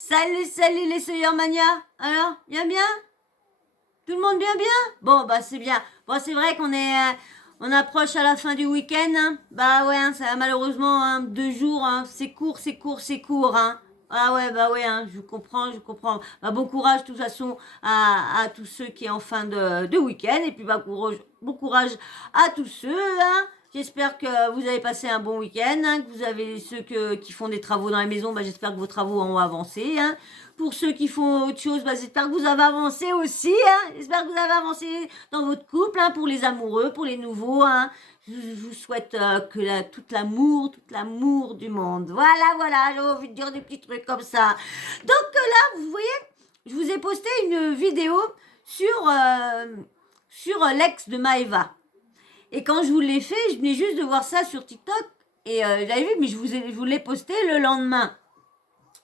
Salut, salut les Mania. Alors, bien? Tout le monde bien? Bon, bah c'est bien. Bon, c'est vrai on approche à la fin du week-end, hein. Bah ouais, hein, ça malheureusement 2 jours, hein. C'est court, hein. Ah ouais, bah ouais, hein, je comprends. Bah, bon courage de toute façon à tous ceux qui sont en fin de week-end et puis bah bon courage à tous ceux, hein. J'espère que vous avez passé un bon week-end, hein, que vous avez qui font des travaux dans la maison, bah, j'espère que vos travaux ont avancé, hein. Pour ceux qui font autre chose, bah, j'espère que vous avez avancé aussi, hein. J'espère que vous avez avancé dans votre couple, hein, pour les amoureux, pour les nouveaux, hein. Je vous souhaite tout l'amour du monde. Voilà, j'ai envie de dire des petits trucs comme ça. Donc là, vous voyez, je vous ai posté une vidéo sur l'ex de Maëva. Et quand je vous l'ai fait, je venais juste de voir ça sur TikTok. Et j'avais vu, mais je vous l'ai posté le lendemain.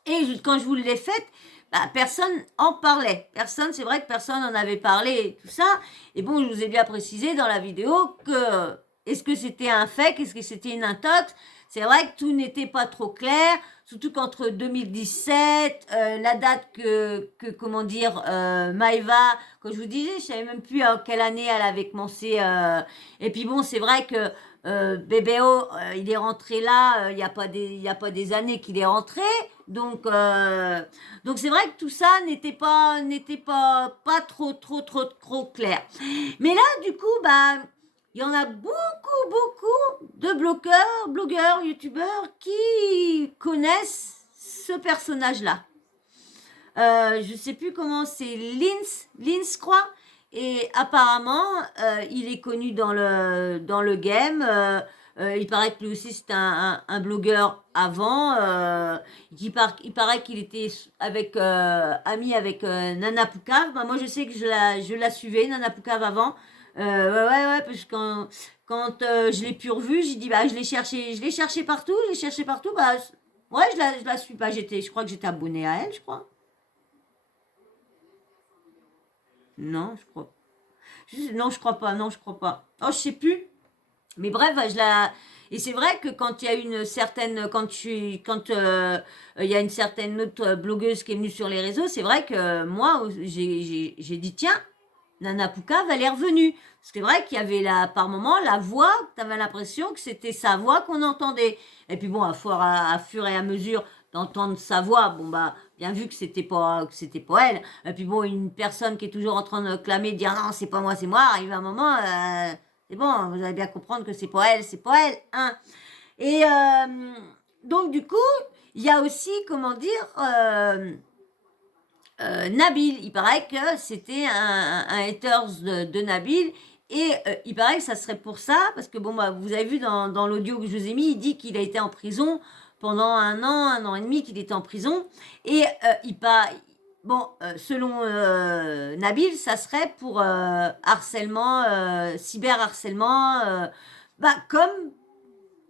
Et quand je vous l'ai faite, bah, personne en parlait. C'est vrai que personne en avait parlé et tout ça. Et bon, je vous ai bien précisé dans la vidéo que est-ce que c'était un fake, est-ce que c'était une intox. C'est vrai que tout n'était pas trop clair, surtout qu'entre 2017, la date comment dire, Maëva, quand je vous disais, je savais même plus en quelle année elle avait commencé. Et puis bon, c'est vrai que Bébéo, il est rentré là, il y a pas des années qu'il est rentré. Donc c'est vrai que tout ça n'était pas trop clair. Mais là, du coup, bah, il y en a beaucoup de blogueurs, youtubeurs qui connaissent ce personnage-là. Je sais plus comment c'est, Lins, je crois. Et apparemment, il est connu dans le game. Il paraît que lui aussi c'est un blogueur avant. Il paraît qu'il était ami avec Nana Poucave. Bah, moi, je sais que je la suivais, Nana Poucave, avant. Ouais, parce que quand je l'ai plus revue, j'ai dit, bah, je l'ai cherché partout, bah, ouais, je la suis pas. Je crois que j'étais abonnée à elle, je crois. Non, je crois. Non, je crois pas. Non, je crois pas. Oh, je sais plus. Mais bref, et c'est vrai que quand il y a une certaine, quand il y a une certaine autre blogueuse qui est venue sur les réseaux, c'est vrai que moi, j'ai dit tiens, Nana Poucave, elle est revenue. Parce que c'est vrai qu'il y avait par moment la voix, tu avais l'impression que c'était sa voix qu'on entendait. Et puis bon, à fur et à mesure d'entendre sa voix, bon bah, bien vu que c'était pas elle. Et puis bon, une personne qui est toujours en train de clamer, de dire non, c'est pas moi, c'est moi, arrive un moment, c'est bon, vous allez bien comprendre que c'est pas elle, hein. Et donc du coup, il y a aussi, comment dire, Nabil. Il paraît que c'était un haters de Nabil. Et il paraît que ça serait pour ça, parce que bon, bah, vous avez vu dans l'audio que je vous ai mis, il dit qu'il a été en prison pendant un an et demi qu'il était en prison. Et bon, selon Nabil, ça serait pour harcèlement, cyberharcèlement, bah, comme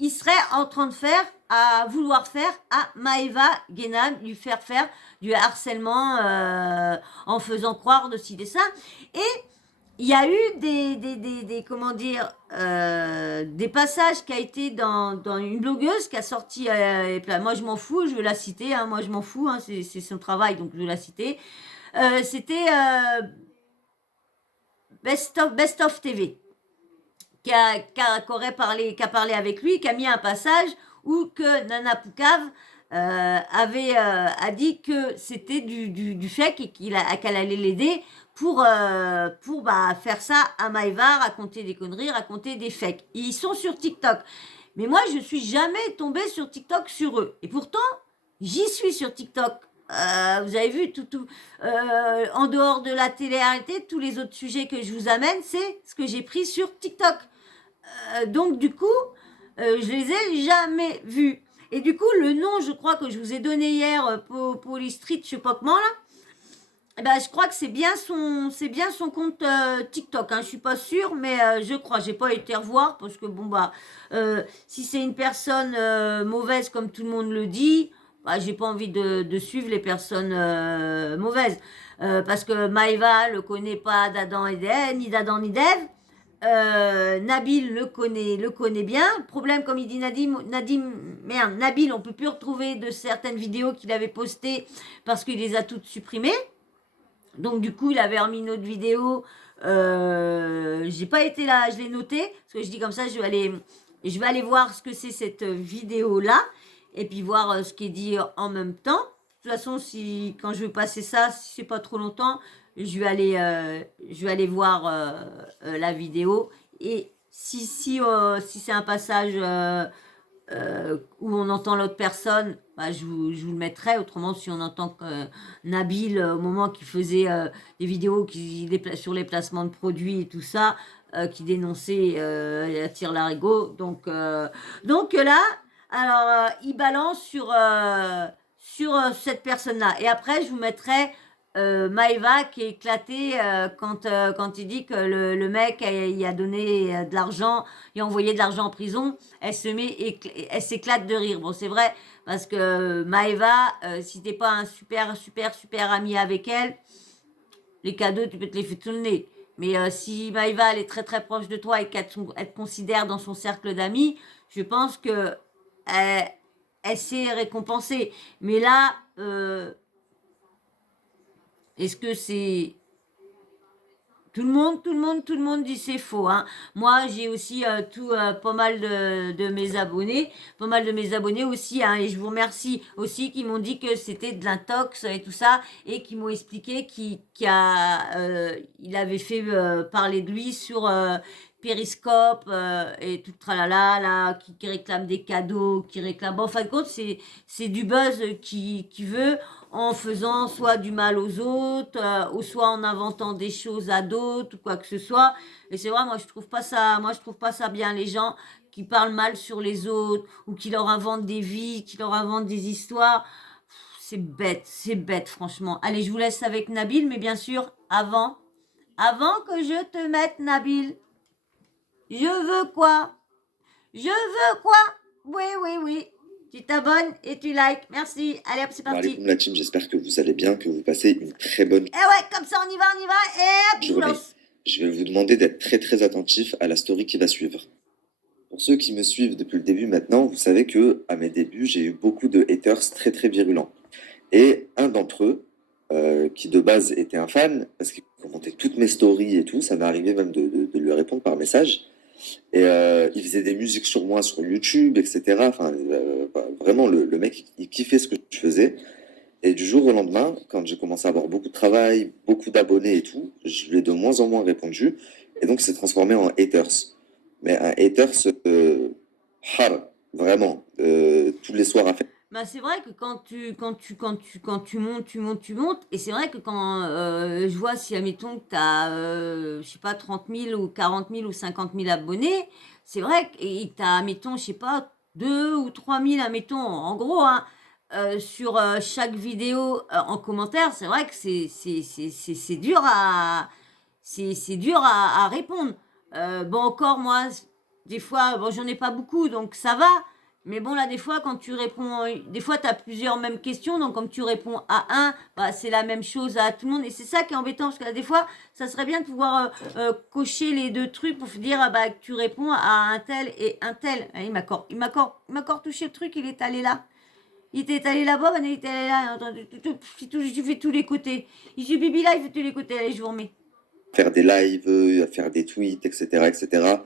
il serait en train de vouloir faire à Maëva Guénam, lui faire du harcèlement en faisant croire de ci, de ça. Et il y a eu comment dire, des passages qui a été dans une blogueuse qui a sorti, et puis, moi je m'en fous, je veux la citer, hein, moi je m'en fous, hein, c'est son travail, donc je veux la citer. C'était Best of TV qui a parlé avec lui, qui a mis un passage où que Nana Poucave a dit que c'était du fake et qu'elle allait l'aider pour bah, faire ça à Maëva, raconter des conneries, raconter des fakes. Ils sont sur TikTok. Mais moi, je suis jamais tombée sur TikTok sur eux. Et pourtant, j'y suis sur TikTok. Vous avez vu, en dehors de la télé-réalité, tous les autres sujets que je vous amène, c'est ce que j'ai pris sur TikTok. Donc du coup, je les ai jamais vus. Et du coup, le nom, je crois que je vous ai donné hier, Polystreet, je sais pas comment là. Eh ben, je crois que c'est bien son compte TikTok. Hein. Je suis pas sûre, mais je crois. J'ai pas été revoir parce que bon bah, si c'est une personne mauvaise comme tout le monde le dit, bah, j'ai pas envie de suivre les personnes mauvaises. Parce que Maëva le connaît pas d'Adam et d'Ève, ni d'Adam ni d'Ève. Nabil le connaît bien. Problème, comme il dit Nabil, on peut plus retrouver de certaines vidéos qu'il avait postées parce qu'il les a toutes supprimées. Donc du coup, il avait remis une autre vidéo. J'ai pas été là, je l'ai noté parce que je dis comme ça, je vais aller voir ce que c'est cette vidéo là et puis voir ce qui est dit en même temps. De toute façon, quand je vais passer ça, si c'est pas trop longtemps, je vais aller voir la vidéo et si c'est un passage où on entend l'autre personne, bah, je vous le mettrai. Autrement, si on entend que Nabil, au moment qu'il faisait des vidéos sur les placements de produits et tout ça, qui dénonçait Tire Larigot. Donc là, alors, il balance sur cette personne-là. Et après, je vous mettrai Maëva qui est éclatée quand il dit que le mec il a donné de l'argent, il a envoyé de l'argent en prison. Elle s'éclate de rire. Bon, c'est vrai, parce que Maëva, si t'es pas un super ami avec elle, les cadeaux, tu peux te les faire tout le nez. Mais si Maëva, elle est très très proche de toi et qu'elle te considère dans son cercle d'amis, je pense que elle s'est récompensée. Mais là, est-ce que c'est... Tout le monde dit c'est faux. Hein. Moi, j'ai aussi pas mal de mes abonnés, aussi, hein, et je vous remercie aussi qui m'ont dit que c'était de l'intox et tout ça, et qui m'ont expliqué qu'il avait fait parler de lui sur Periscope et tout tralala là, qui réclame des cadeaux, qui réclame. Bon, en fin de compte, c'est du buzz qui veut en faisant soit du mal aux autres, ou soit en inventant des choses à d'autres, ou quoi que ce soit. Et c'est vrai, moi je trouve pas ça bien, les gens qui parlent mal sur les autres, ou qui leur inventent des vies, qui leur inventent des histoires. C'est bête, franchement. Allez, je vous laisse avec Nabil, mais bien sûr, avant que je te mette Nabil, je veux quoi? Je veux quoi? Oui. Tu t'abonnes et tu likes. Merci. Allez hop, c'est parti. Salam la team, j'espère que vous allez bien, que vous passez une très bonne Eh ouais, comme ça on y va. Et hop, je vous journée. lance. Je vais vous demander d'être très très attentif à la story qui va suivre. Pour ceux qui me suivent depuis le début maintenant, vous savez que à mes débuts, j'ai eu beaucoup de haters très très virulents. Et un d'entre eux, qui de base était un fan, parce qu'il commentait toutes mes stories et tout, ça m'est arrivé même de lui répondre par message. Et il faisait des musiques sur moi sur YouTube, etc. Enfin, vraiment, le mec, il kiffait ce que je faisais. Et du jour au lendemain, quand j'ai commencé à avoir beaucoup de travail, beaucoup d'abonnés et tout, je lui ai de moins en moins répondu. Et donc, c'est transformé en haters. Mais un haters, har, vraiment, tous les soirs à faire. Bah, c'est vrai que quand tu montes, et c'est vrai que quand je vois si, admettons, que tu as, je sais pas, 30 000 ou 40 000 ou 50 000 abonnés, c'est vrai que tu as, admettons, je sais pas, 2 ou 3 000, admettons, en gros, hein, sur chaque vidéo en commentaire, c'est vrai que c'est dur c'est dur à répondre. Bon, encore, moi, des fois, bon, j'en ai pas beaucoup, donc ça va. Mais bon, là, des fois, quand tu réponds, des fois, tu as plusieurs mêmes questions. Donc, comme tu réponds à un, bah, c'est la même chose à tout le monde. Et c'est ça qui est embêtant. Parce que là, des fois, ça serait bien de pouvoir cocher les deux trucs pour dire bah, que tu réponds à un tel et un tel. Ah, il m'a encore touché le truc, il est allé là. Il était allé là-bas, il était allé là. Tu fais tous les côtés. Il dit Bibi là, il fait tous les côtés. Allez, je vous remets. Faire des lives, à faire des tweets, etc., etc.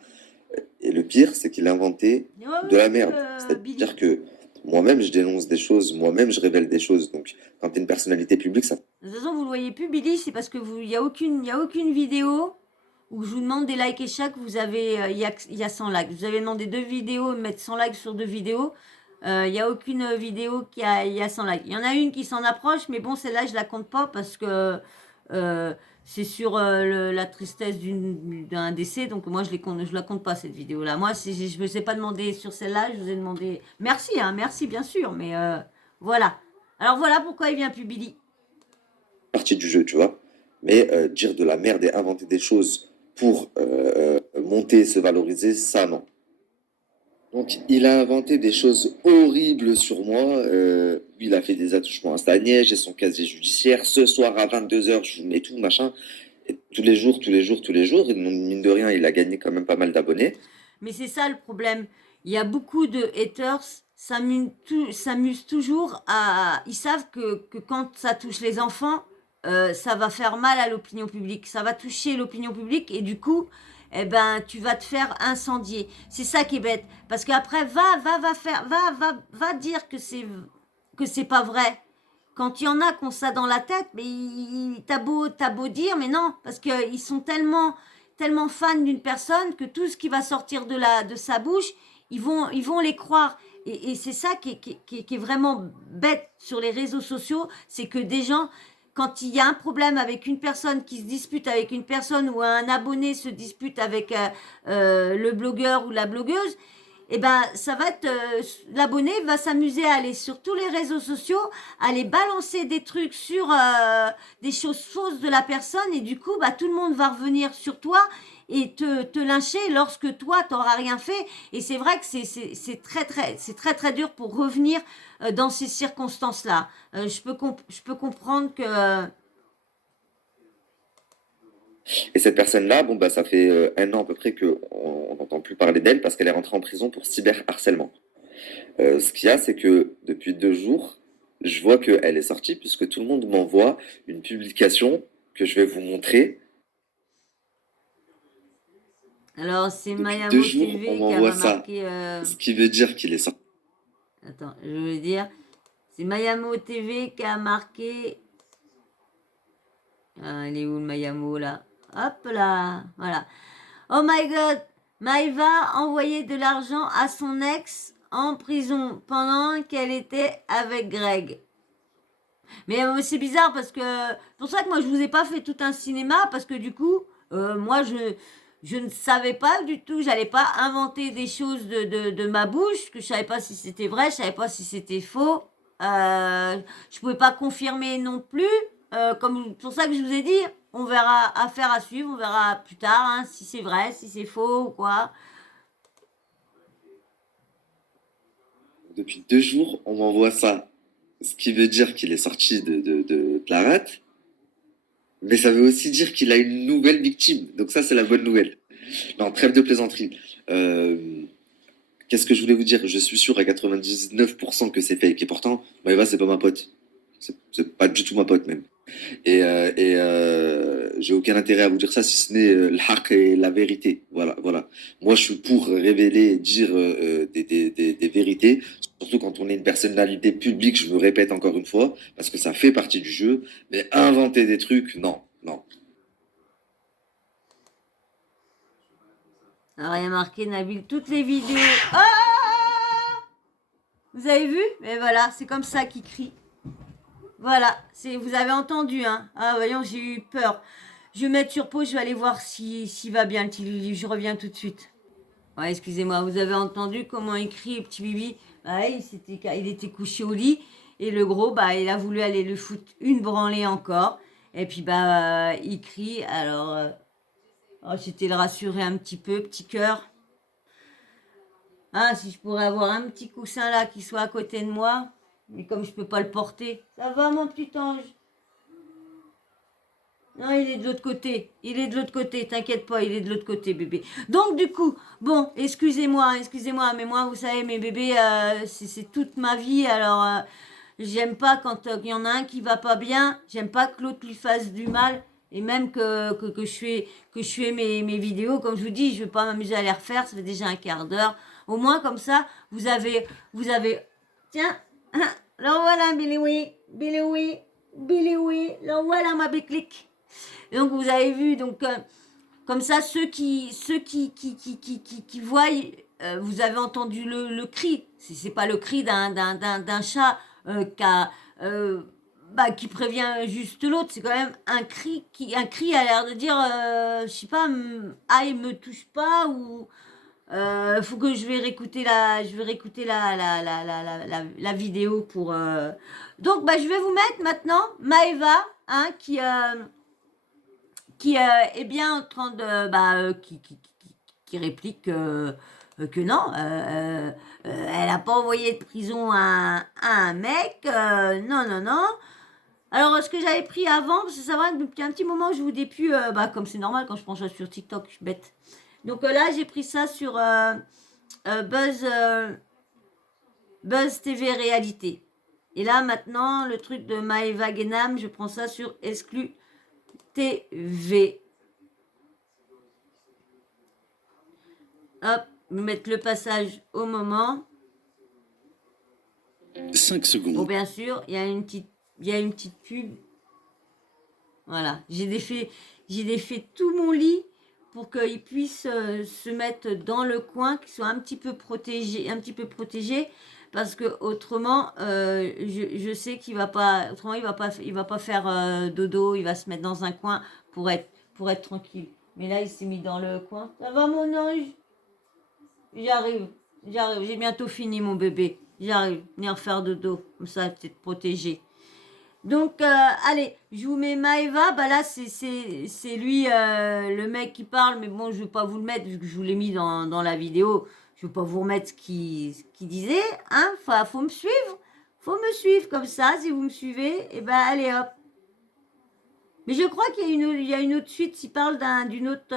Et le pire, c'est qu'il a inventé de la merde. C'est-à-dire que moi-même, je dénonce des choses, moi-même, je révèle des choses. Donc, quand tu es une personnalité publique, ça... De toute façon, vous le voyez plus, Billy, c'est parce que il y a aucune vidéo où je vous demande des likes et chaque, vous avez, il y a 100 likes. Vous avez demandé 2 vidéos, mettre 100 likes sur 2 vidéos. Il n'y a aucune vidéo il y a 100 likes. Il y en a une qui s'en approche, mais bon, celle-là, je la compte pas parce que c'est sur la tristesse d'un décès. Donc moi, je la compte pas, cette vidéo-là. Moi, si je ne vous ai pas demandé sur celle-là, je vous ai demandé... Merci, hein, merci, bien sûr, mais voilà. Alors voilà pourquoi il vient plus, Billy. Partie du jeu, tu vois. Mais dire de la merde et inventer des choses pour monter, se valoriser, ça, non. Donc, il a inventé des choses horribles sur moi. Il a fait des attouchements instantanés, j'ai son casier judiciaire. Ce soir à 22h, je vous mets tout, machin. Et tous les jours, et mine de rien, il a gagné quand même pas mal d'abonnés. Mais c'est ça le problème. Il y a beaucoup de haters s'amusent toujours à... Ils savent que quand ça touche les enfants, ça va faire mal à l'opinion publique. Ça va toucher l'opinion publique et du coup, eh ben, tu vas te faire incendier. C'est ça qui est bête. Parce qu'après, va dire que c'est pas vrai. Quand il y en a qui ont ça dans la tête, mais t'as beau dire, mais non, parce qu'ils sont tellement fans d'une personne que tout ce qui va sortir de sa bouche, ils vont les croire. Et c'est ça qui est vraiment bête sur les réseaux sociaux, c'est que des gens, quand il y a un problème avec une personne qui se dispute avec une personne ou un abonné se dispute avec le blogueur ou la blogueuse, eh ben, ça va être l'abonné va s'amuser à aller sur tous les réseaux sociaux, à aller balancer des trucs sur des choses fausses de la personne et du coup, bah, tout le monde va revenir sur toi et te lyncher lorsque toi, t'auras rien fait. Et c'est vrai que c'est très dur pour revenir dans ces circonstances-là. Je peux comprendre que Et cette personne-là, bon, bah, ça fait un an à peu près qu'on n'entend plus parler d'elle parce qu'elle est rentrée en prison pour cyberharcèlement. Ce qu'il y a, c'est que depuis 2 jours, je vois qu'elle est sortie puisque tout le monde m'envoie une publication que je vais vous montrer. alors c'est Depuis deux Mayamo jours, on TV qui m'envoie m'a ça. marqué. Ce qui veut dire qu'il est sorti. Attends, je veux dire, c'est Mayamo TV qui a marqué. Ah, il est où le Mayamo là? Hop là, voilà. Oh my god, Maïva a envoyé de l'argent à son ex en prison pendant qu'elle était avec Greg. Mais c'est bizarre parce que c'est pour ça que moi je vous ai pas fait tout un cinéma parce que du coup moi je ne savais pas du tout, j'allais pas inventer des choses de ma bouche, que je savais pas si c'était vrai, je savais pas si c'était faux. Je pouvais pas confirmer non plus. Comme c'est pour ça que je vous ai dit, on verra, affaire à suivre, on verra plus tard hein, si c'est vrai, si c'est faux ou quoi. Depuis 2 jours, on m'envoie ça. Ce qui veut dire qu'il est sorti de la rate. Mais ça veut aussi dire qu'il a une nouvelle victime. Donc ça, c'est la bonne nouvelle. Non, trêve de plaisanterie. Euh, Qu'est-ce que je voulais vous dire? Je suis sûr à 99% que c'est fake. Et pourtant, Maëva, c'est pas ma pote. C'est pas du tout ma pote même. J'ai aucun intérêt à vous dire ça si ce n'est le haq et la vérité. Voilà, voilà. Moi, je suis pour révéler, dire des vérités, surtout quand on est une personnalité publique, je me répète encore une fois, parce que ça fait partie du jeu. Mais inventer des trucs, non, non. Alors, rien marqué, Nabil, toutes les vidéos. Ah, vous avez vu? Mais voilà, c'est comme ça qu'il crie. Voilà, vous avez entendu, hein. Ah, voyons, j'ai eu peur. Je vais mettre sur pause, je vais aller voir s'il va bien le petit Lulu. Je reviens tout de suite. Ouais, excusez-moi, vous avez entendu comment il crie, le petit Bibi? Bah, il était couché au lit et le gros, bah, il a voulu aller le foutre une branlée encore. Et puis, bah, il crie. Alors, oh, j'étais le rassurer un petit peu, petit cœur. Ah, si je pourrais avoir un petit coussin là qui soit à côté de moi. Mais comme je peux pas le porter. Ça va, mon petit ange? Non, il est de l'autre côté. Il est de l'autre côté. T'inquiète pas, il est de l'autre côté, bébé. Donc, du coup, bon, excusez-moi, mais moi, vous savez, mes bébés, c'est toute ma vie. Alors, j'aime pas quand il y en a un qui va pas bien. J'aime pas que l'autre lui fasse du mal. Et même que je fais mes vidéos, comme je vous dis, je vais pas m'amuser à les refaire. Ça fait déjà un quart d'heure. Au moins, comme ça, vous avez, tiens, le voilà, Billy oui, Billy oui, Billy oui, le voilà, ma béclic. Et donc vous avez vu, donc comme ça ceux qui voient, vous avez entendu le cri. C'est pas le cri d'un chat bah, qui prévient juste l'autre. C'est quand même un cri a l'air de dire, je sais pas, aïe me touche pas ou faut que je vais réécouter la vidéo pour. Donc bah je vais vous mettre maintenant Maëva, hein, qui est bien en train de qui réplique que non, elle n'a pas envoyé de prison à un mec, non non non, Alors, ce que j'avais pris avant, parce que ça va, depuis un petit moment, je vous dis plus, comme c'est normal quand je prends ça sur TikTok, je suis bête. Donc là, j'ai pris ça sur Buzz TV Réalité. Et là, maintenant, le truc de Maëva Guénam, je prends ça sur Exclu TV. Hop, vous mettre le passage au moment. 5 secondes. Bon, bien sûr, il y a une petite pub. Voilà, j'ai défait tout mon lit pour qu'il puisse se mettre dans le coin, qu'il soit un petit peu protégé, parce que autrement, je sais qu'il va pas, autrement il va pas faire dodo, il va se mettre dans un coin pour être tranquille. Mais là, il s'est mis dans le coin. Ça va, mon ange? J'arrive, j'ai bientôt fini, mon bébé. J'arrive, venir faire dodo, comme ça, tu es protégé. Donc, allez, je vous mets Maëva. Bah là, c'est lui, le mec qui parle. Mais bon, je ne vais pas vous le mettre, vu que je vous l'ai mis dans la vidéo. Je ne vais pas vous remettre ce qu'il disait. Hein, faut me suivre. Faut me suivre comme ça. Si vous me suivez, et ben allez hop. Mais je crois qu'il y a une autre suite. Il parle d'une autre...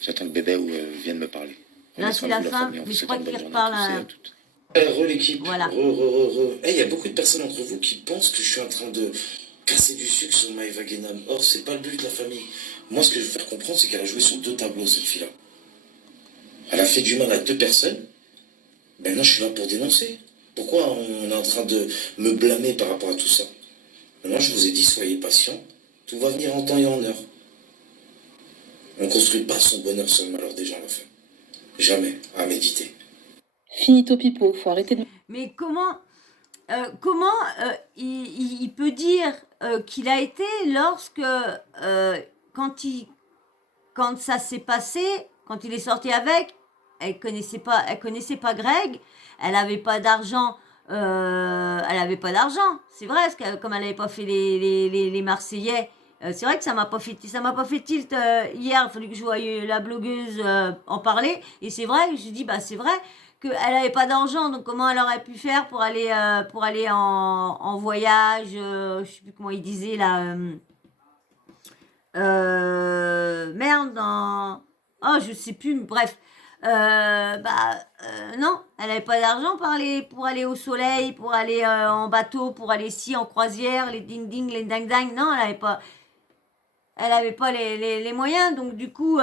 J'attends que bébé vienne me parler. Là, c'est la fin. Mais je crois qu'il reparle à... L'équipe. Voilà. Il y a beaucoup de personnes entre vous qui pensent que je suis en train de casser du sucre sur Maëva Guénam. Or, c'est pas le but de la famille. Moi, ce que je veux faire comprendre, c'est qu'elle a joué sur 2 tableaux, cette fille-là. Elle a fait du mal à 2 personnes. Maintenant, je suis là pour dénoncer. Pourquoi on est en train de me blâmer par rapport à tout ça? Maintenant, je vous ai dit, soyez patients. Tout va venir en temps et en heure. On ne construit pas son bonheur sur le malheur des gens à la fin. Jamais à méditer. Finito pipo, faut arrêter de... Mais comment il peut dire qu'il a été lorsque quand ça s'est passé, quand il est sorti avec, elle connaissait pas Greg, elle avait pas d'argent, c'est vrai, parce que comme elle avait pas fait les Marseillais, c'est vrai que ça m'a pas fait tilt hier, il a fallu que je voie la blogueuse en parler, et c'est vrai, je dis c'est vrai qu'elle avait pas d'argent, donc comment elle aurait pu faire pour aller en voyage, je sais plus comment il disait là, merde, oh je sais plus, bref, non, elle avait pas d'argent pour aller au soleil, pour aller en bateau, pour aller en croisière, les ding ding, les ding ding, non, elle avait pas les moyens, donc du coup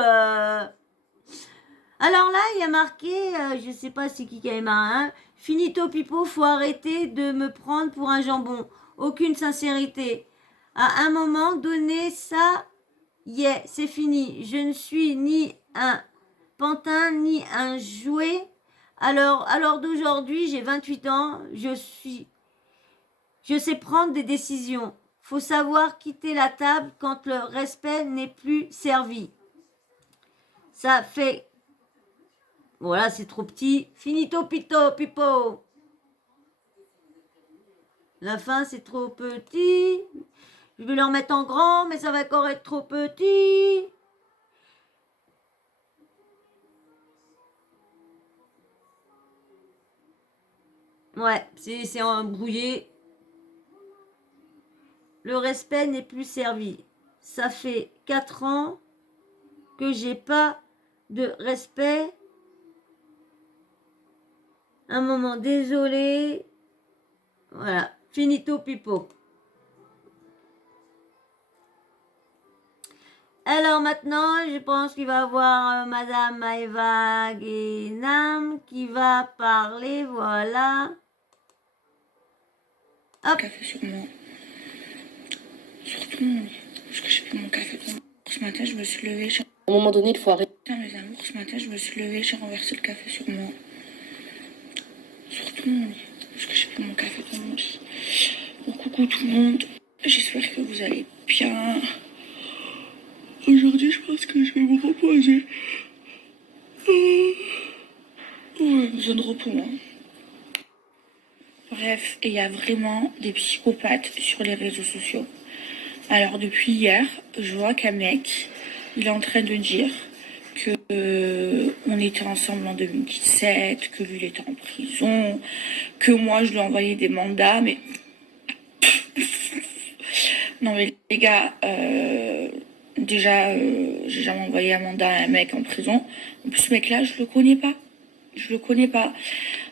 alors là, il y a marqué, je sais pas c'est qui avait marqué, finito pipo, faut arrêter de me prendre pour un jambon. Aucune sincérité. À un moment donné, ça, c'est fini. Je ne suis ni un pantin, ni un jouet. Alors d'aujourd'hui, j'ai 28 ans, je sais prendre des décisions. Faut savoir quitter la table quand le respect n'est plus servi. Ça fait... Voilà, c'est trop petit. Finito pito pipo. La fin, c'est trop petit. Je vais leur mettre en grand, mais ça va encore être trop petit. Ouais, c'est embrouillé. Le respect n'est plus servi. Ça fait 4 ans que j'ai pas de respect. Un moment, désolé. Voilà, finito pipo. Alors maintenant, je pense qu'il va y avoir Madame Maëva Guénam qui va parler, voilà. Hop. Café sur moi. Surtout mon lit. Parce que j'ai pris mon café pour moi. Ce matin, je me suis levée. À un moment donné, il faut arrêter. Mes amours, ce matin, je me suis levée, j'ai renversé le café sur moi. Surtout mon lit. Parce que j'ai pris mon café dans mon lit. Bon, coucou tout le monde. J'espère que vous allez bien. Aujourd'hui, je pense que je vais me reposer. Ouais, besoin de repos, hein. Bref, il y a vraiment des psychopathes sur les réseaux sociaux. Alors depuis hier, je vois qu'un mec, il est en train de dire que on était ensemble en 2017, que lui il était en prison, que moi je lui envoyais des mandats, mais non mais les gars, déjà j'ai jamais envoyé un mandat à un mec en prison. En plus ce mec là je le connais pas. Je le connais pas.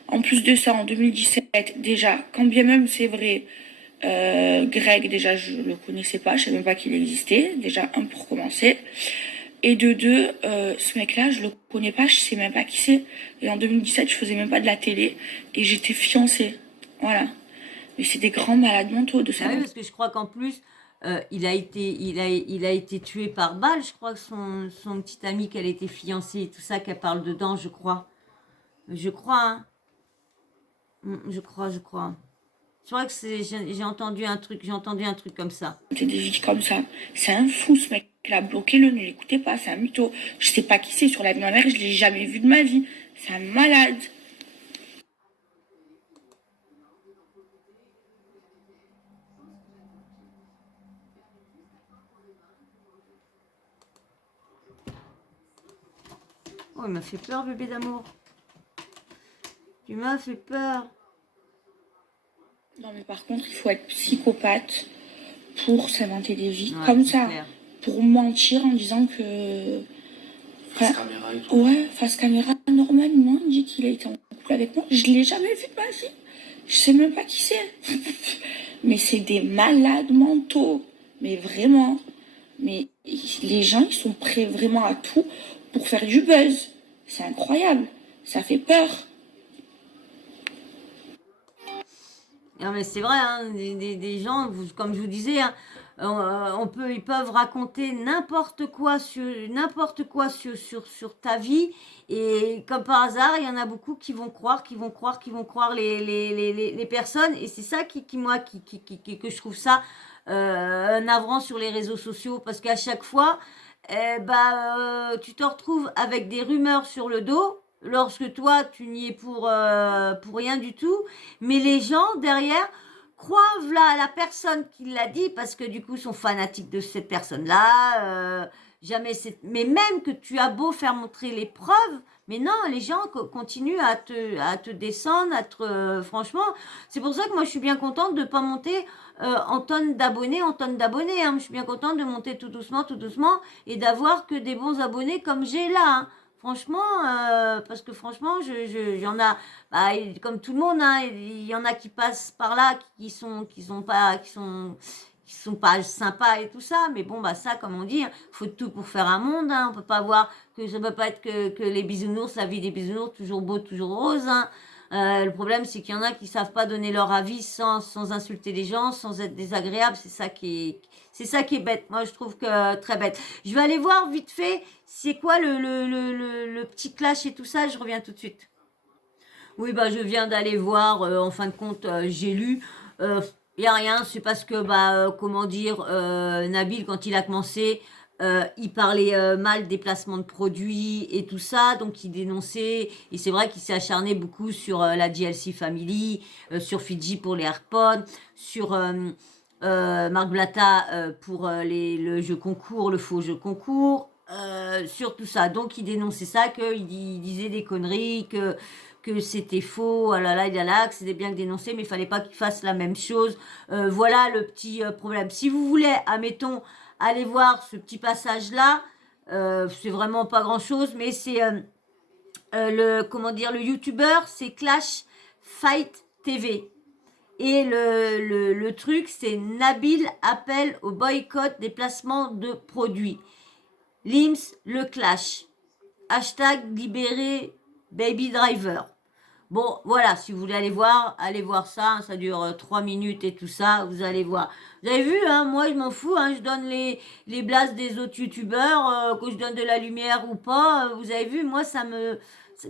En plus de ça, en 2017, déjà, quand bien même c'est vrai, Greg, déjà, je le connaissais pas, je savais même pas qu'il existait. Déjà, un pour commencer. Et de deux, ce mec-là, je le connais pas, je sais même pas qui c'est. Et en 2017, je faisais même pas de la télé et j'étais fiancée. Voilà. Mais c'est des grands malades mentaux de ça. Ah oui, parce que je crois qu'en plus, il a été tué par balle. Je crois que son petit ami qu'elle était fiancée et tout ça, qu'elle parle dedans, je crois. Je crois, hein. Je crois. Je crois que j'ai entendu un truc comme ça. C'est des vies comme ça. C'est un fou ce mec-là. Bloquez-le, ne l'écoutez pas, c'est un mytho. Je sais pas qui c'est sur la vie de ma mère, je l'ai jamais vu de ma vie. C'est un malade. Oh, il m'a fait peur, bébé d'amour. Tu m'as fait peur. Non mais par contre, il faut être psychopathe pour s'inventer des vies Ouais, comme c'est ça. clair. Pour mentir en disant que... Face caméra et tout. Ouais, face caméra, normalement, il dit qu'il a été en couple avec moi. Je l'ai jamais vu de ma vie. Je sais même pas qui c'est. Mais c'est des malades mentaux. Mais vraiment. Mais les gens, ils sont prêts vraiment à tout pour faire du buzz. C'est incroyable. Ça fait peur. Non, mais c'est vrai, hein, des gens, comme je vous disais, hein, ils peuvent raconter n'importe quoi sur ta vie. Et comme par hasard, il y en a beaucoup qui vont croire les personnes. Et c'est ça que je trouve ça navrant sur les réseaux sociaux. Parce qu'à chaque fois, tu te retrouves avec des rumeurs sur le dos. Lorsque toi, tu n'y es pour rien du tout. Mais les gens derrière croient la personne qui l'a dit parce que du coup, ils sont fanatiques de cette personne-là. Mais même que tu as beau faire montrer les preuves, mais non, les gens continuent à te descendre, franchement, c'est pour ça que moi, je suis bien contente de ne pas monter en tonnes d'abonnés. Hein. Je suis bien contente de monter tout doucement, et d'avoir que des bons abonnés comme j'ai là. Hein. Franchement, parce que franchement, j'en a, comme tout le monde, hein, il y en a qui passent par là, qui sont pas sympas et tout ça. Mais bon, ça, comme on dit, hein, faut tout pour faire un monde. Hein, on peut pas voir que ça peut pas être que les bisounours, la vie des bisounours, toujours beau, toujours rose. Hein. Le problème, c'est qu'il y en a qui savent pas donner leur avis sans insulter les gens, sans être désagréable. C'est ça qui est bête. Moi, je trouve que très bête. Je vais aller voir vite fait, c'est quoi le petit clash et tout ça. Je reviens tout de suite. Oui, je viens d'aller voir. En fin de compte, j'ai lu. Il n'y a rien. C'est parce que, comment dire, Nabil, quand il a commencé, il parlait mal des placements de produits et tout ça, donc il dénonçait, et c'est vrai qu'il s'est acharné beaucoup sur la GLC Family, sur Fidji pour les AirPods, sur Marc Blatta pour le jeu concours, le faux jeu concours, sur tout ça. Donc il dénonçait ça, qu'il disait des conneries, que c'était faux, ah là là, que c'était bien que dénoncer, mais il fallait pas qu'il fasse la même chose. Voilà le petit problème. Si vous voulez, admettons, allez voir ce petit passage-là. C'est vraiment pas grand-chose, mais c'est le youtubeur, c'est Clash Fight TV. Et le truc, c'est Nabil appelle au boycott des placements de produits. Lims, le clash. Hashtag libéré Baby Driver. Bon, voilà, si vous voulez aller voir ça, hein, ça dure 3 minutes et tout ça, vous allez voir. Vous avez vu, hein, moi je m'en fous, hein, je donne les blasts des autres youtubeurs, que je donne de la lumière ou pas, vous avez vu, moi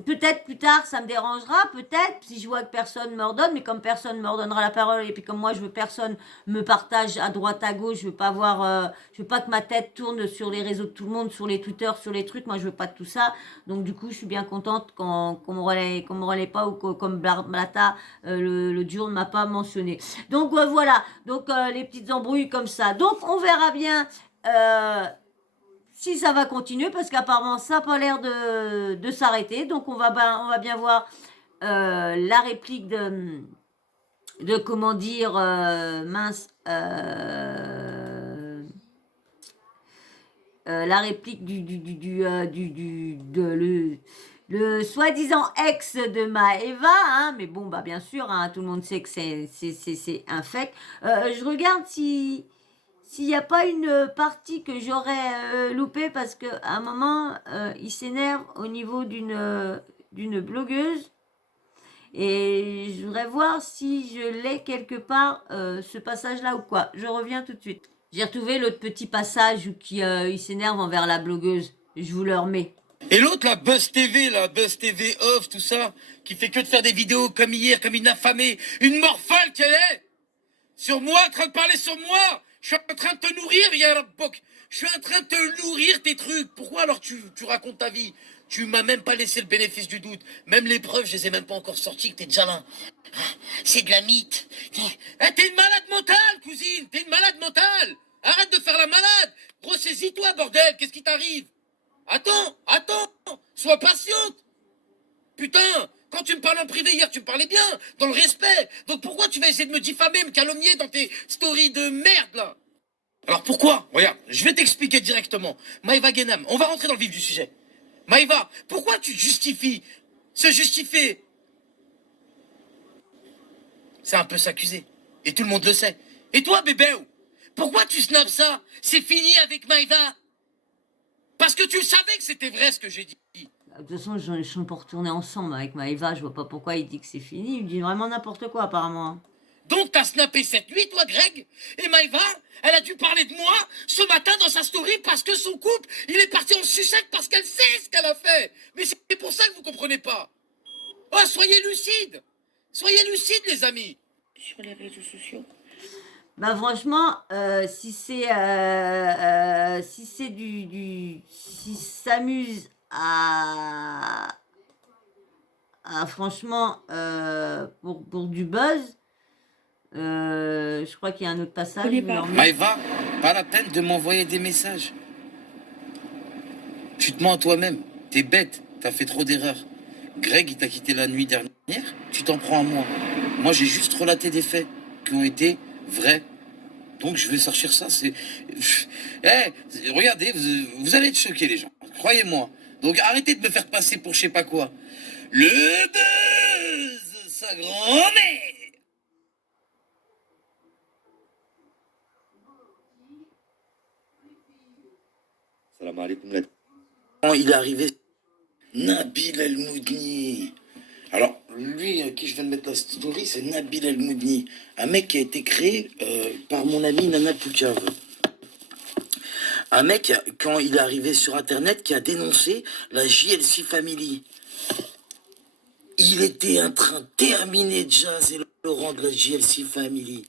peut-être plus tard ça me dérangera, peut-être, si je vois que personne me redonne, mais comme personne me redonnera la parole, et puis comme moi je veux personne me partage à droite à gauche, je veux pas que ma tête tourne sur les réseaux de tout le monde, sur les Twitter, sur les trucs, moi je veux pas de tout ça, donc du coup je suis bien contente qu'on me relaie pas, ou comme Blata, le jour ne m'a pas mentionné. Donc voilà, donc les petites embrouilles comme ça, donc on verra bien si ça va continuer, parce qu'apparemment, ça n'a pas l'air de s'arrêter. Donc, on va bien voir la réplique de comment dire, mince, la réplique le soi-disant ex de Maëva, hein, mais bon, bah bien sûr, hein, tout le monde sait que c'est un fake. Je regarde s'il n'y a pas une partie que j'aurais loupée, parce qu'à un moment, il s'énerve au niveau d'une blogueuse. Et je voudrais voir si je l'ai quelque part, ce passage-là ou quoi. Je reviens tout de suite. J'ai retrouvé l'autre petit passage où il s'énerve envers la blogueuse. Je vous le remets. Et l'autre, la Buzz TV off, tout ça, qui fait que de faire des vidéos comme hier, comme une affamée, une morphale qu'elle est, sur moi, en train de parler sur moi, je suis en train de te nourrir, Yarabok, je suis en train de te nourrir tes trucs. Pourquoi alors tu racontes ta vie? Tu m'as même pas laissé le bénéfice du doute. Même les preuves, je les ai même pas encore sorties, que t'es déjà là. C'est de la mythe. T'es une malade mentale, cousine, t'es une malade mentale. Arrête de faire la malade. Ressaisis-toi, bordel, qu'est-ce qui t'arrive? Attends, sois patiente. Putain, quand tu me parles en privé, hier tu me parlais bien, dans le respect. Donc pourquoi tu vas essayer de me diffamer, me calomnier dans tes stories de merde, là? Alors pourquoi? Regarde, je vais t'expliquer directement. Maëva Guénam, on va rentrer dans le vif du sujet. Maëva, pourquoi tu justifies? Se justifier, c'est un peu s'accuser. Et tout le monde le sait. Et toi, bébé, pourquoi tu snaps ça? C'est fini avec Maëva? Parce que tu savais que c'était vrai ce que j'ai dit. De toute façon, ils sont pour retourner ensemble avec Maëva. Je vois pas pourquoi il dit que c'est fini. Il dit vraiment n'importe quoi, apparemment. Donc t'as snappé cette nuit, toi, Greg? Et Maëva, elle a dû parler de moi ce matin dans sa story parce que son couple, il est parti en sucette parce qu'elle sait ce qu'elle a fait. Mais c'est pour ça que vous comprenez pas. Oh, soyez lucides. Soyez lucides, les amis. Sur les réseaux sociaux. Bah franchement, si si s'amuse franchement pour du buzz, je crois qu'il y a un autre passage. Maëva, pas la peine de m'envoyer des messages. Tu te mens à toi-même. T'es bête. T'as fait trop d'erreurs. Greg, il t'a quitté la nuit dernière. Tu t'en prends à moi. Moi, j'ai juste relaté des faits qui ont été vrais. Donc, je vais sortir ça. C'est. Regardez, vous allez être choqués, les gens. Croyez-moi. Donc, arrêtez de me faire passer pour je sais pas quoi. Le buzz, sa grand-mère. Salam alaikum la Quand il est arrivé, Nabil El Moudni. Alors, lui, qui je viens de mettre la story, c'est Nabil El Moudni. Un mec qui a été créé par mon ami Nana Poucave. Un mec, quand il est arrivé sur Internet, qui a dénoncé la JLC Family. Il était en train de terminer Jazz et Laurent de la JLC Family.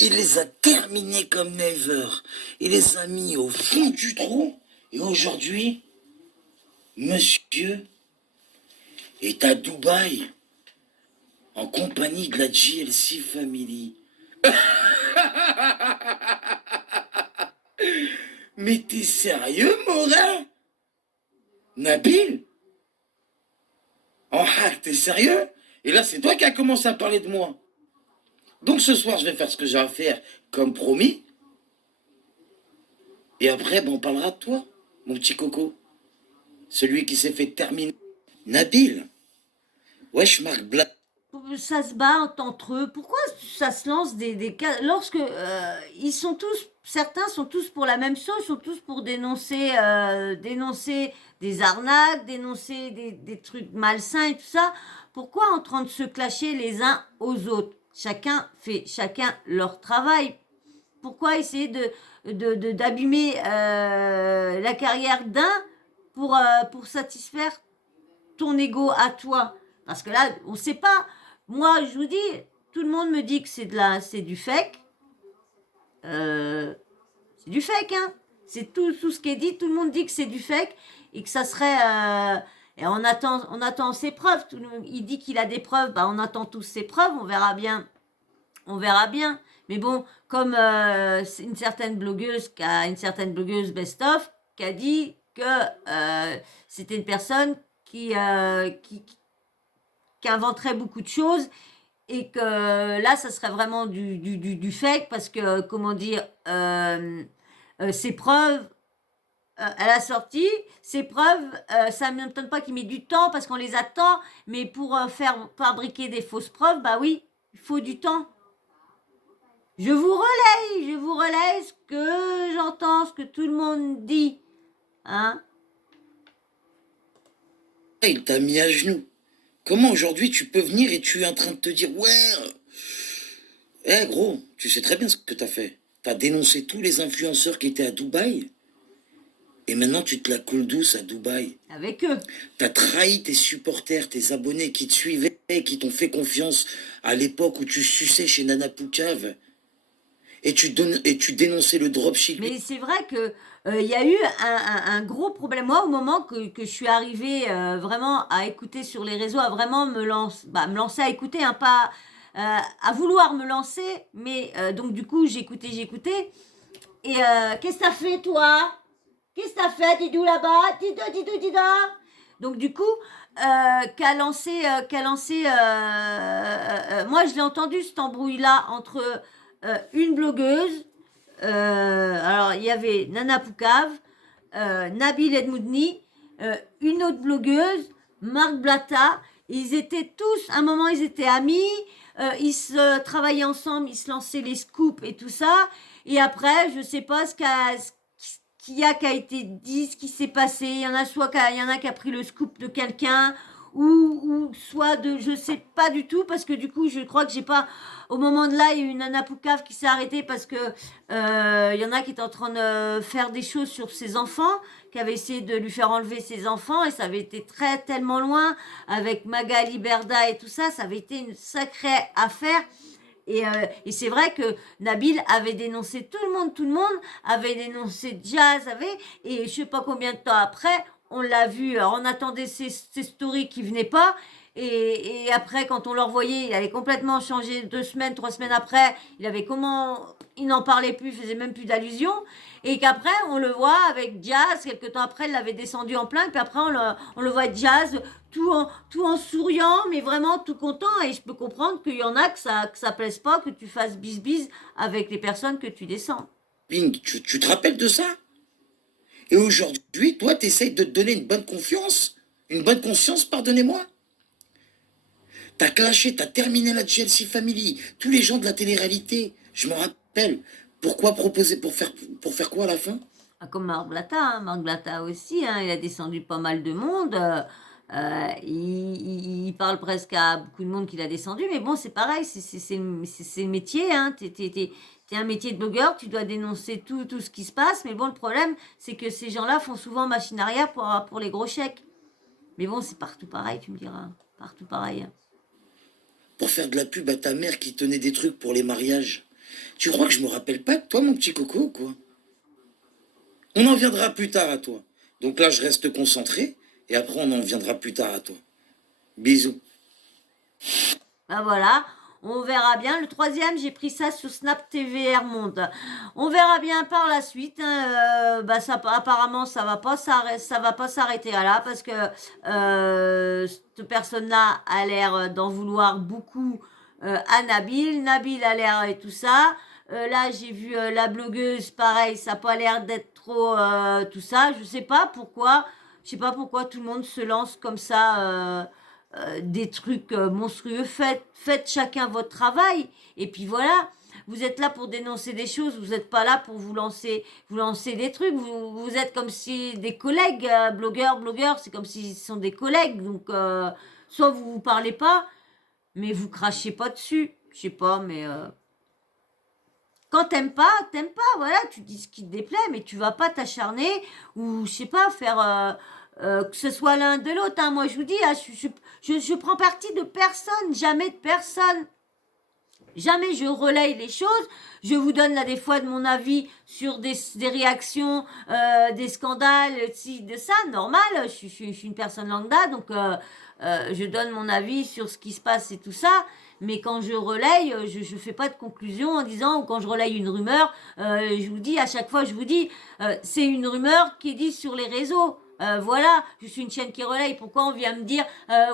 Il les a terminés comme never. Il les a mis au fond du trou. Et aujourd'hui, monsieur est à Dubaï en compagnie de la JLC Family. Mais t'es sérieux, Morin? Nabil? Oh, t'es sérieux? Et là, c'est toi qui as commencé à parler de moi. Donc ce soir, je vais faire ce que j'ai à faire, comme promis. Et après, ben, on parlera de toi, mon petit coco. Celui qui s'est fait terminer. Nabil. Wesh, Marc Black. Ça se bat entre eux. Pourquoi ça se lance des cas lorsque ils sont tous, certains sont tous pour la même chose, sont tous pour dénoncer des arnaques, dénoncer des trucs malsains et tout ça. Pourquoi en train de se clasher les uns aux autres? Chacun leur travail. Pourquoi essayer d'abîmer la carrière d'un pour satisfaire ton ego à toi? Parce que là, on ne sait pas. Moi, je vous dis, tout le monde me dit que c'est du fake. C'est du fake, hein. C'est tout ce qui est dit. Tout le monde dit que c'est du fake et que ça serait. Et on attend ses preuves. Il dit qu'il a des preuves. Bah, on attend tous ses preuves. On verra bien. Mais bon, comme une certaine blogueuse best-of, qui a dit que c'était une personne qui inventerait beaucoup de choses et que là, ça serait vraiment du fake parce que, comment dire, ses preuves, elle a sorti ses preuves, ça ne m'étonne pas qu'il met du temps parce qu'on les attend, mais pour faire fabriquer des fausses preuves, bah oui, il faut du temps. Je vous relaye ce que j'entends, ce que tout le monde dit, hein. Il t'a mis à genoux. Comment aujourd'hui tu peux venir et tu es en train de te dire ouais, gros, tu sais très bien ce que t'as fait. T'as dénoncé tous les influenceurs qui étaient à Dubaï. Et maintenant tu te la coules douce à Dubaï. Avec eux. T'as trahi tes supporters, tes abonnés qui te suivaient, qui t'ont fait confiance à l'époque où tu suçais chez Nana Poucave. Et tu dénonçais le dropshipping. Mais c'est vrai que il y a eu un gros problème. Moi, au moment que je suis arrivée vraiment à écouter sur les réseaux, à vraiment me lancer à écouter, hein, pas à vouloir me lancer, mais donc du coup, j'écoutais. Et qu'est-ce que t'as fait, toi? Qu'est-ce que t'as fait, Didou, là-bas? Didou. Donc du coup, qu'a lancé, moi je l'ai entendu cet embrouille-là entre une blogueuse, alors il y avait Nana Poucave, Nabil Edmoudni, une autre blogueuse, Marc Blatta. Ils étaient tous, à un moment ils étaient amis, ils se travaillaient ensemble, ils se lançaient les scoops et tout ça. Et après, je sais pas ce qui a été dit, ce qui s'est passé. Il y en a qui a pris le scoop de quelqu'un ou soit de, je sais pas du tout parce que du coup je crois que j'ai pas, au moment de là il y a eu une Nana Poucave qui s'est arrêtée parce que il y en a qui étaient en train de faire des choses sur ses enfants, qui avaient essayé de lui faire enlever ses enfants et ça avait été tellement loin avec Magali Berda et tout ça, ça avait été une sacrée affaire. Et c'est vrai que Nabil avait dénoncé tout le monde avait dénoncé Jazz, et je sais pas combien de temps après, on l'a vu, on attendait ses stories qui venaient pas, et après quand on le revoyait, il avait complètement changé 2 semaines, 3 semaines après, il n'en parlait plus, il faisait même plus d'allusion, et qu'après on le voit avec Jazz, quelques temps après il l'avait descendu en plein, puis après on le voit Jazz tout en souriant, mais vraiment tout content. Et je peux comprendre qu'il y en a que ça plaise pas, que tu fasses bis avec les personnes que tu descends. Tu te rappelles de ça? Et aujourd'hui, toi, tu essayes de te donner une bonne confiance. Une bonne conscience, pardonnez-moi. T'as clashé, t'as terminé la GLC Family. Tous les gens de la télé-réalité, je me rappelle. Pourquoi proposer pour faire quoi à la fin? Ah, comme Marc Blatta aussi, hein, il a descendu pas mal de monde. Il parle presque à beaucoup de monde qu'il a descendu, mais bon, c'est pareil, c'est le métier, hein. T'es un métier de blogueur, tu dois dénoncer tout ce qui se passe, mais bon, le problème, c'est que ces gens-là font souvent machine arrière pour les gros chèques. Mais bon, c'est partout pareil, tu me diras, partout pareil. Pour faire de la pub à ta mère qui tenait des trucs pour les mariages. Tu crois que je me rappelle pas de toi, mon petit coco, quoi? On en viendra plus tard à toi. Donc là, je reste concentré. Et après, on en viendra plus tard à toi. Bisous. Ben voilà, on verra bien. Le 3e, j'ai pris ça sur Snap TV Monde. On verra bien par la suite. Hein. Apparemment, ça va pas s'arrêter là parce que cette personne-là a l'air d'en vouloir beaucoup à Nabil. Nabil a l'air et tout ça. Là, j'ai vu la blogueuse, pareil, ça n'a pas l'air d'être trop tout ça. Je sais pas pourquoi tout le monde se lance comme ça. Des trucs monstrueux. Faites chacun votre travail. Et puis voilà, vous êtes là pour dénoncer des choses, vous n'êtes pas là pour vous lancer des trucs. Vous êtes comme si des collègues, blogueurs, c'est comme s'ils sont des collègues. Donc, soit vous parlez pas, mais vous crachez pas dessus. Je sais pas, mais quand t'aimes pas, voilà, tu dis ce qui te déplaît, mais tu vas pas t'acharner ou, je sais pas, faire... que ce soit l'un de l'autre, hein. Moi je vous dis, hein, je prends parti de personne, jamais de personne. Jamais je relaye les choses. Je vous donne là des fois de mon avis sur des réactions, des scandales, de ça, normal. Je suis une personne lambda, donc je donne mon avis sur ce qui se passe et tout ça. Mais quand je relaye, je fais pas de conclusion en disant, ou quand je relaye une rumeur, je vous dis, à chaque fois, je vous dis, c'est une rumeur qui est dite sur les réseaux. Voilà, je suis une chaîne qui relaye. Pourquoi on vient me dire, à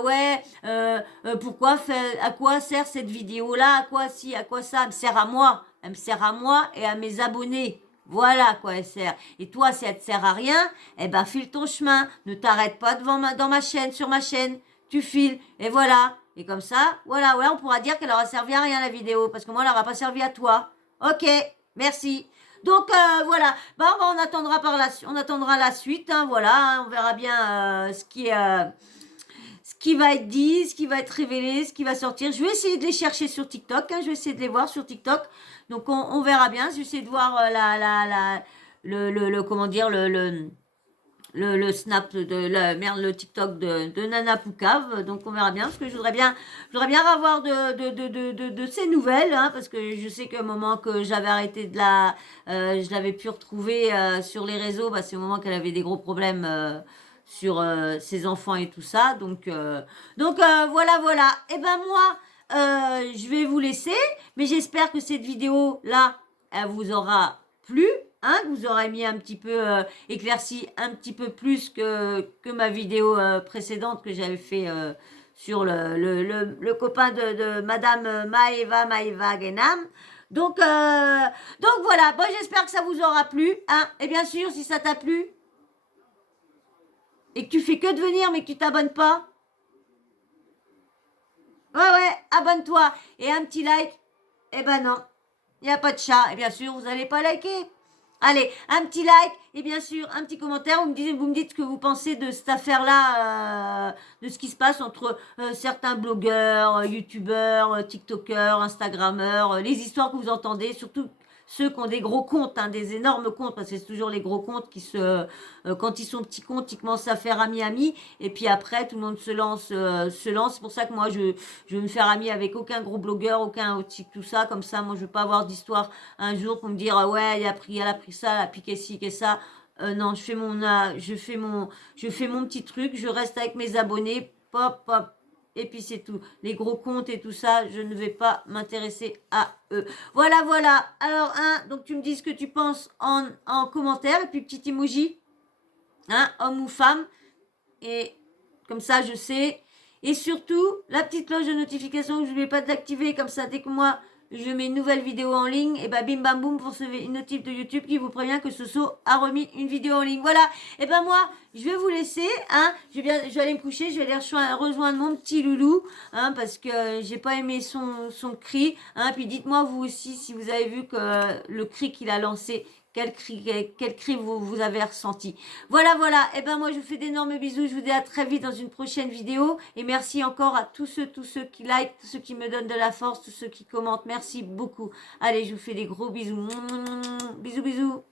quoi sert cette vidéo-là, à quoi si, à quoi ça, elle me sert à moi. Elle me sert à moi et à mes abonnés. Voilà à quoi elle sert. Et toi, si elle te sert à rien, eh ben, file ton chemin. Ne t'arrête pas dans ma chaîne, sur ma chaîne. Tu files. Et voilà. Et comme ça, voilà, on pourra dire qu'elle aura servi à rien, la vidéo. Parce que moi, elle n'aura pas servi à toi. Ok, merci. Donc, voilà. Bah, on attendra on attendra la suite, hein, voilà. Hein, on verra bien ce qui va être dit, ce qui va être révélé, ce qui va sortir. Je vais essayer de les chercher sur TikTok. Hein, je vais essayer de les voir sur TikTok. Donc, on verra bien. Je vais essayer de voir comment dire, le snap le TikTok de Nana Poucave. Donc, on verra bien. Parce que je voudrais bien avoir de ces nouvelles. Hein, parce que je sais qu'au moment que j'avais arrêté je l'avais pu retrouver sur les réseaux. Bah, c'est au moment qu'elle avait des gros problèmes sur ses enfants et tout ça. Donc voilà. Et ben moi, je vais vous laisser, mais j'espère que cette vidéo-là, elle vous aura plu, hein, que vous aurez mis un petit peu éclairci un petit peu plus que ma vidéo précédente que j'avais fait sur le copain de Madame Maëva Guénam. Donc voilà, bon, j'espère que ça vous aura plu, hein, et bien sûr, si ça t'a plu, et que tu fais que de venir mais que tu t'abonnes pas, ouais, abonne-toi et un petit like. Eh ben non, il n'y a pas de chat. Et bien sûr, vous n'allez pas liker. Allez, un petit like et bien sûr un petit commentaire. Vous me dites ce que vous pensez de cette affaire-là, de ce qui se passe entre certains blogueurs, youtubeurs, tiktokers, instagrammeurs, les histoires que vous entendez, surtout ceux qui ont des gros comptes, hein, des énormes comptes, parce que c'est toujours les gros comptes qui quand ils sont petits comptes, ils commencent à faire ami, et puis après, tout le monde se lance. C'est pour ça que moi, je veux me faire ami avec aucun gros blogueur, aucun outil, tout ça, comme ça, moi, je veux pas avoir d'histoire un jour pour me dire, ah ouais, elle a pris ça, elle a piqué ci, et ça. Non, je fais mon petit truc, je reste avec mes abonnés, pop, pop, et puis c'est tout. Les gros comptes et tout ça, je ne vais pas m'intéresser à eux. Voilà. Alors, donc tu me dis ce que tu penses en commentaire, et puis petit emoji, hein, homme ou femme, et comme ça je sais. Et surtout, la petite cloche de notification, que je n'oublie pas de l'activer, comme ça, dès que moi je mets une nouvelle vidéo en ligne, et bim bam boum, vous recevez une notif de YouTube qui vous prévient que Soso a remis une vidéo en ligne. Voilà, et ben moi, je vais vous laisser, hein, je vais aller me coucher, je vais aller rejoindre mon petit loulou, hein, parce que j'ai pas aimé son cri, hein, puis dites-moi vous aussi si vous avez vu que le cri qu'il a lancé, quel cri vous avez ressenti. Voilà. Et ben moi je vous fais d'énormes bisous. Je vous dis à très vite dans une prochaine vidéo. Et merci encore à tous ceux qui like, tous ceux qui me donnent de la force, tous ceux qui commentent. Merci beaucoup. Allez, je vous fais des gros bisous. Bisous.